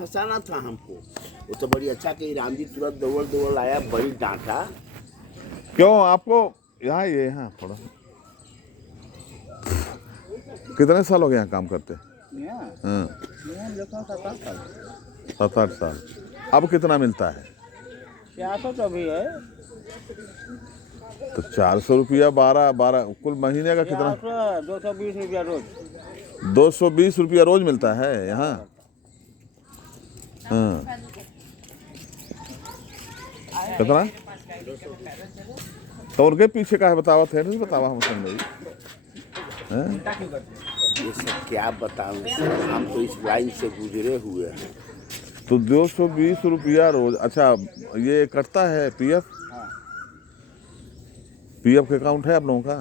फंसाना था हमको। वो तो बड़ी अच्छा कि राम जी तुरंत दौड़ आया, बड़ी डांटा। क्यों आपको यहाँ ये यहाँ थोड़ा कितने साल हो गए यहाँ काम करते? हाँ 7-8 साल। अब कितना मिलता है? 400 तो अभी है। तो 400 रुपया 12 कुल महीने का कितना? 220 रुपया रोज। 220 रुपया रोज मिलता है यहाँ। हाँ कितना? तो उनके पीछे का है बतावा थे नहीं बतावा हम सुन रही। ये सब क्या बताऊं सर, हम तो इस लाइन से गुजरे हुए हैं। तो 220 रुपया रोज। अच्छा ये कटता है पीएफ? पीएफ का अकाउंट है आप लोगों का?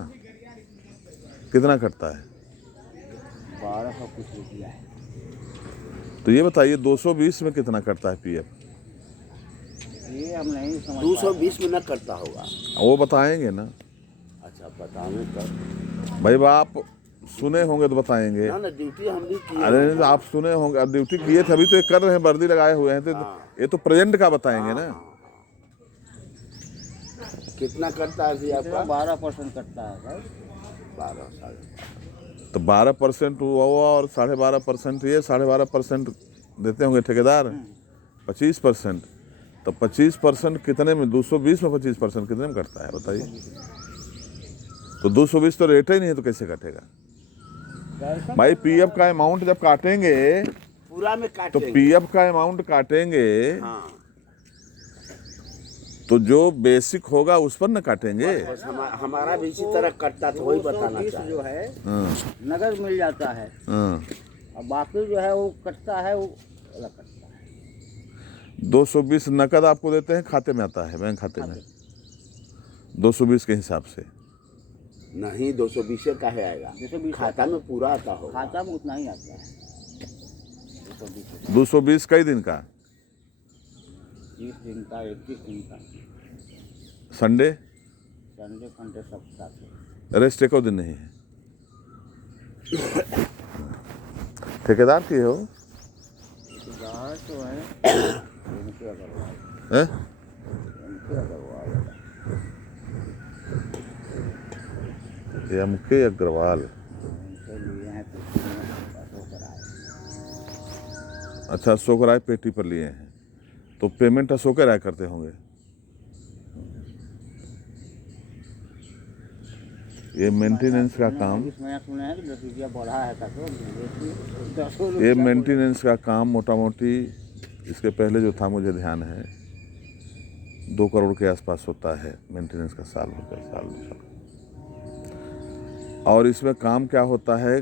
कितना कटता है? 1200 कुछ रुपया है। तो ये बताइए 220 में कितना कटता है पीएफ? ये हम नहीं समझ 220 में न करता होगा। वो बताएंगे ना। अच्छा बताने का भाई आप सुने होंगे तो बताएंगे ना ड्यूटी हम भी किए। अरे नहीं तो आप सुने होंगे, अब ड्यूटी किए थे, अभी तो ये कर रहे हैं, वर्दी लगाए हुए हैं, तो ये तो प्रेजेंट का बताएंगे ना। कितना करता है अभी आपका? 12% कटता है भाई। 12 तो 12% हुआ और 12.5% ये 12.5% देते होंगे ठेकेदार। 25%। तो 25% कितने में? 220 में 25% कितने में कटता है बताइए? तो 220 तो रेट ही नहीं है, तो कैसे कटेगा भाई? पीएफ का अमाउंट जब काटेंगे पूरा में तो काटेंगे। पीएफ का अमाउंट काटेंगे तो जो बेसिक होगा उस पर न काटेंगे। बस हमारा भी इसी तरह कटता था, वही बताना 220 चाहिए। जो है नगद मिल जाता है, और बाकी जो है वो कटता है, वो अलग कटता है। 220 नकद आपको देते हैं, खाते में आता है, बैंक खाते में 220 के हिसाब से नहीं 220 का है आएगा, 220 खाता में पूरा आता होगा। खाता में उतना ही आता है। 220 कई दिन का? 30 दिन का, 21 दिन का, संडे संडे फंडे सब साथ। रेस्ट एक दिन नहीं है। ठेकेदार की हो तो है इनके अग्रवाल, हैं? इनके अग्रवाल। एमके अग्रवाल। इनसे लिए हैं पेटी में, अशोक राय। अच्छा अशोक राय पेटी पर लिए हैं, तो पेमेंट अशोक राय करते होंगे। ये मेंटेनेंस का काम, इसमें सुने हैं कि 10 रुपया बढ़ा है, 10 ये मेंटेनेंस का काम मोटा मोटी इसके पहले जो था मुझे ध्यान है 2 करोड़ के आसपास होता है मेंटेनेंस का, साल भर। और इसमें काम क्या होता है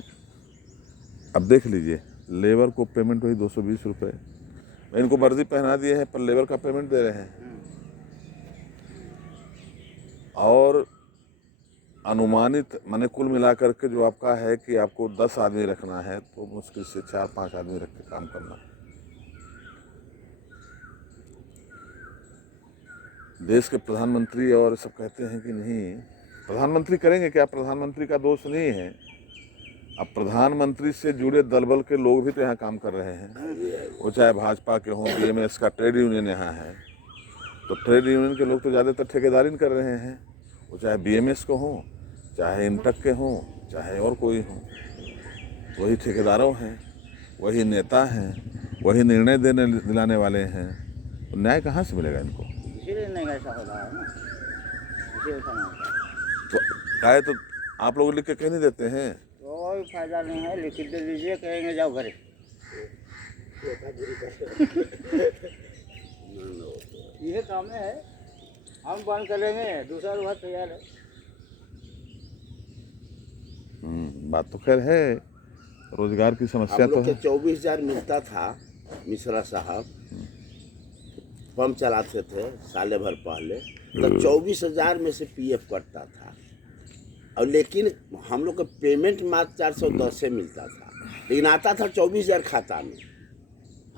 अब देख लीजिए। लेबर को पेमेंट वही 220 रुपये, इनको वर्दी पहना दिए हैं पर लेबर का पेमेंट दे रहे हैं। और अनुमानित माने कुल मिलाकर के जो आपका है कि आपको 10 आदमी रखना है तो मुश्किल से 4-5 आदमी रख के काम करना। देश के प्रधानमंत्री और सब कहते हैं कि नहीं, प्रधानमंत्री करेंगे क्या? प्रधानमंत्री का दोष नहीं है, अब प्रधानमंत्री से जुड़े दल बल के लोग भी तो यहाँ काम कर रहे हैं, वो चाहे भाजपा के हों, बीएमएस का ट्रेड यूनियन यहाँ है, तो ट्रेड यूनियन के लोग तो ज़्यादातर ठेकेदारी कर रहे हैं, वो चाहे बीएमएस को हों, चाहे इंटक के हों, चाहे और कोई हों, वही ठेकेदारों हैं, वही नेता हैं, वही निर्णय देने दिलाने वाले हैं, तो न्याय कहाँ से मिलेगा इनको? इसीलिए नहीं ऐसा हो रहा है ना, इसीलिए ऐसा नहीं होता। तो काहे तो आप लोग लिख के कह नहीं देते हैं? कोई फायदा नहीं है, लिखित दे दीजिए, कहेंगे जाओ घरे। ये काम है, हम बंद करेंगे, दूसरा लोग तैयार है। बात तो खैर है, रोजगार की समस्या हम तो लोग के है। 24,000 मिलता था। मिश्रा साहब पंप चलाते थे साले भर पहले, तो 24,000 में से पीएफ कटता था, और लेकिन हम लोग का पेमेंट मात्र 410 से मिलता था, लेकिन आता था 24,000 खाता में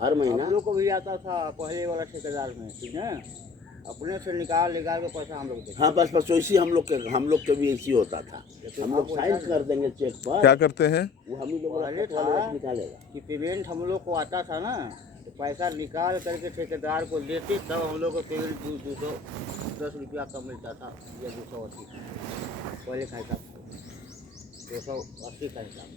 हर महीना। हम लोग को भी आता था पहले वाला ठेकेदार में, ठीक है, अपने से निकाल के पैसा हम लोग देते। हाँ बस वैसे हम लोग के भी ऐसी होता था। हम लोग साइन कर देंगे चेक पर। क्या करते हैं? वो हम ही लोग पहले था निकालेगा कि पेमेंट हम लोग को आता था ना, तो पैसा निकाल करके ठेकेदार को देते तब हम लोग को केवल 210 रुपया कम मिलता था या 280 पहले का हिसाब से 280 का हिसाब।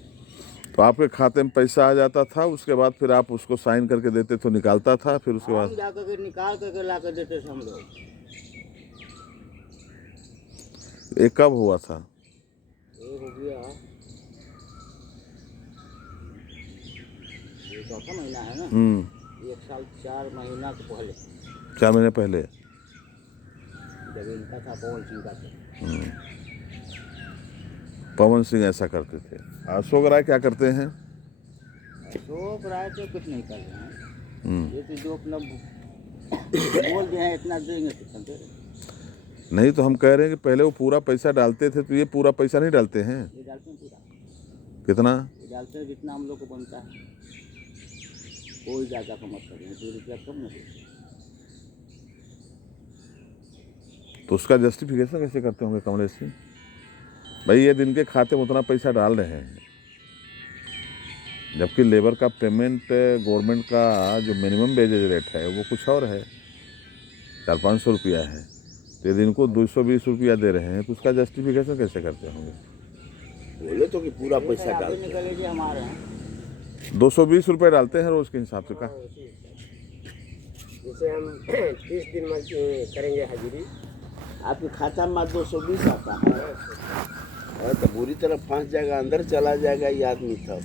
तो आपके खाते में पैसा आ जाता था, उसके बाद फिर आप उसको साइन करके देते तो निकालता था, फिर उसके हम बाद जा करके निकाल करके ला कर देते थे हम लोग। ये कब हुआ था? ये हो गया, ये चौथा महीना है ना, 1 साल 4 महीना के पहले, 4 महीने पहले। जब इनका था पवन सिंह का था। पवन सिंह ऐसा करते थे। अशोक राय क्या करते हैं? अशोक राय तो कुछ नहीं कर रहे हैं, ये तो जो अपना बोल दिए हैं इतना देंगे तो चलते रहे। नहीं तो हम कह रहे हैं कि पहले वो पूरा पैसा डालते थे, तो ये पूरा पैसा नहीं डालते हैं। ये डालते हैं पूरा, कितना? ये डालते हैं जितना हम लोग को बनता है, कोई ज़्यादा का मत करें, 2 रुपया कम नहीं। तो उसका जस्टिफिकेशन कैसे करते होंगे कमलेश सिंह भाई? ये दिन के खाते में उतना पैसा डाल रहे हैं, जबकि लेबर का पेमेंट गवर्नमेंट का जो मिनिमम वेजेज रेट है वो कुछ और है, 400-500 रुपया है, तो ये दिन को 220 रुपया दे रहे हैं, तो उसका जस्टिफिकेशन कैसे करते होंगे? बोले तो कि पूरा पैसा डाल निकले जी हमारे यहाँ 220 रुपये डालते हैं रोज के हिसाब से। का जैसे हम 30 दिन में करेंगे हाजिरी, आपके खाता में 220 आता है। अरे तो बुरी तरह फंस जाएगा, अंदर चला जाएगा ये आदमी। तब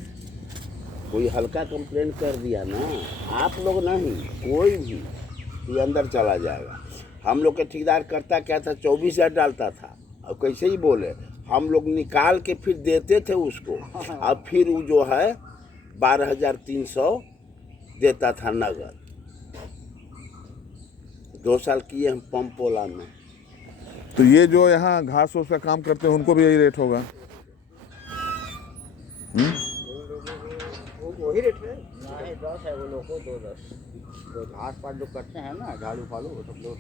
कोई हल्का कंप्लेंट कर दिया ना, आप लोग नहीं कोई भी, ये अंदर चला जाएगा। हम लोग के ठेकेदार करता क्या था, 24,000 डालता था, और कैसे ही बोले हम लोग निकाल के फिर देते थे उसको, और फिर वो जो है 12,300 देता था नगद। 2 साल किए हम पंपोला में। तो ये जो यहाँ घास फूस का काम करते हैं उनको भी यही रेट होगा? वही रेट है। नहीं 10 है वो लोग को, 210 जो घास पात जो करते हैं ना, झाड़ू फाड़ू, वो सब लोग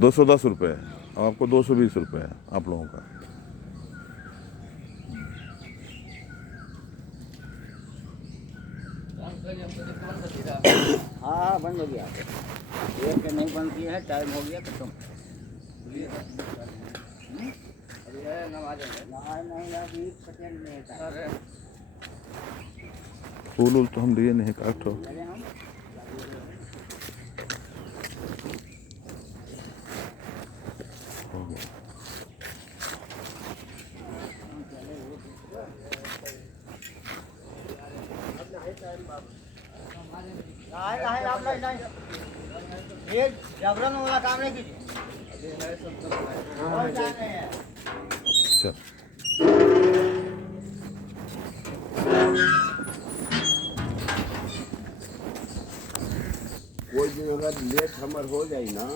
210 रुपये और आपको 220 रुपये है आप लोगों का। हाँ बंद हो गया, एक के नहीं बंद किए हैं, टाइम हो गया खत्म। नहीं अभी सेकेंड में है। फूल उल तो हम लिए नहीं, काटो। चले हम नहीं, ये जबरन वाला काम नहीं कीजिए। चल कोई दिन अगर लेट हमर हो जाए ना,